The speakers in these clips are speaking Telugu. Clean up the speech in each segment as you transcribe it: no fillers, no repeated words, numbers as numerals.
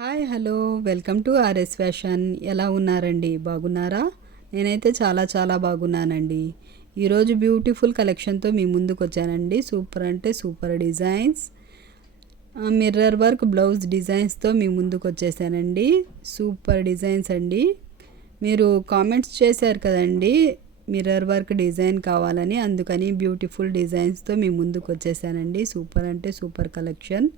Hi hello welcome to RS fashion. ఎలా ఉన్నారండి? బాగున్నారా? నేనైతే చాలా బాగున్నానండి. ఈరోజు బ్యూటిఫుల్ కలెక్షన్తో మీ ముందుకు వచ్చానండి. సూపర్ అంటే super designs, mirror work blouse డిజైన్స్తో మీ ముందుకు వచ్చేసానండి. సూపర్ డిజైన్స్ అండి. మీరు కామెంట్స్ చేశారు కదండి మిర్రర్ వర్క్ డిజైన్ కావాలని, అందుకని బ్యూటిఫుల్ డిజైన్స్తో మీ ముందుకు వచ్చేసానండి. సూపర్ అంటే సూపర్ కలెక్షన్.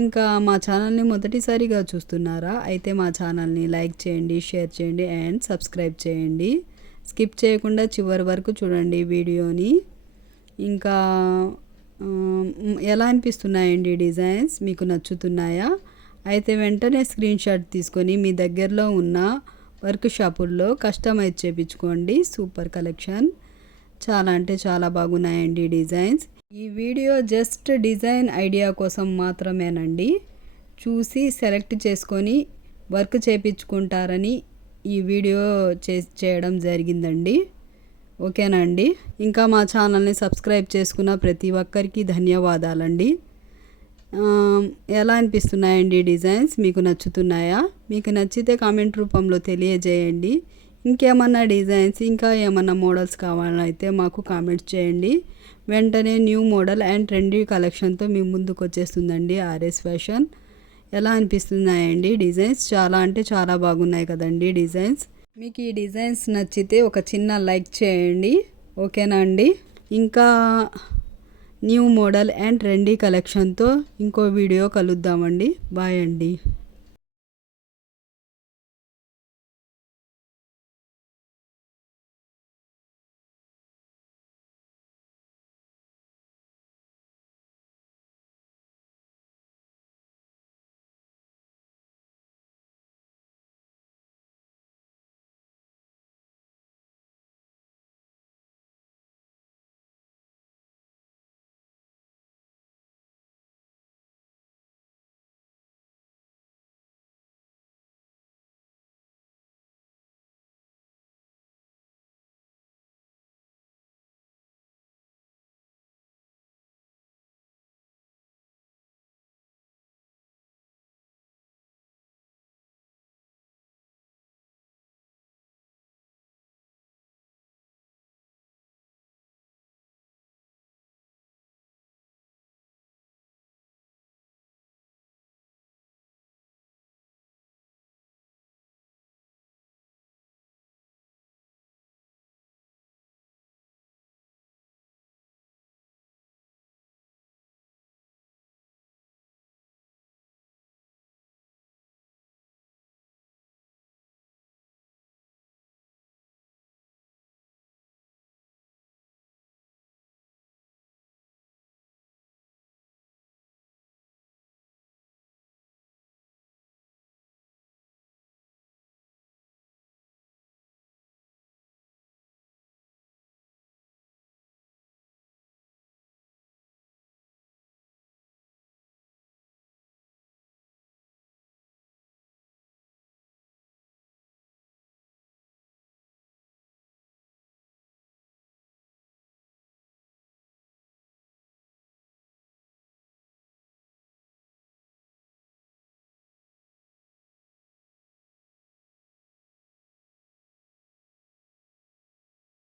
ఇంకా మా ఛానల్ని మొదటిసారిగా చూస్తున్నారా? అయితే మా ఛానల్ని లైక్ చేయండి, షేర్ చేయండి అండ్ సబ్స్క్రైబ్ చేయండి. స్కిప్ చేయకుండా చివరి వరకు చూడండి వీడియోని. ఇంకా ఎలా అనిపిస్తున్నాయండి డిజైన్స్? మీకు నచ్చుతున్నాయా? అయితే వెంటనే స్క్రీన్ షాట్ తీసుకొని మీ దగ్గరలో ఉన్న వర్క్ షాపుల్లో కస్టమైజ్ చేయించుకోండి. సూపర్ కలెక్షన్, చాలా అంటే చాలా బాగున్నాయండి డిజైన్స్. ఈ వీడియో జస్ట్ డిజైన్ ఐడియా కోసం మాత్రమేనండి. చూసి సెలెక్ట్ చేసుకొని వర్క్ చేయించుకుంటారని ఈ వీడియో చేయడం జరిగిందండి. ఓకేనా అండి? ఇంకా మా ఛానల్ని సబ్స్క్రైబ్ చేసుకున్న ప్రతి ఒక్కరికి ధన్యవాదాలండి. ఎలా అనిపిస్తున్నాయండి డిజైన్స్? మీకు నచ్చుతున్నాయా? మీకు నచ్చితే కామెంట్ రూపంలో తెలియజేయండి. ఇంకేమన్నా డిజైన్స్, ఇంకా ఏమన్నా మోడల్స్ కావాలైతే మాకు కామెంట్స్ చేయండి. వెంటనే న్యూ మోడల్ అండ్ ట్రెండీ కలెక్షన్తో మీ ముందుకు వచ్చేస్తుందండి ఆర్ఎస్ ఫ్యాషన్. ఎలా అనిపిస్తున్నాయండి డిజైన్స్? చాలా అంటే చాలా బాగున్నాయి కదండి డిజైన్స్. మీకు ఈ డిజైన్స్ నచ్చితే ఒక చిన్న లైక్ చేయండి. ఓకేనా అండి? ఇంకా న్యూ మోడల్ అండ్ ట్రెండీ కలెక్షన్తో ఇంకో వీడియో కలుద్దామండి. బాయ్ అండి.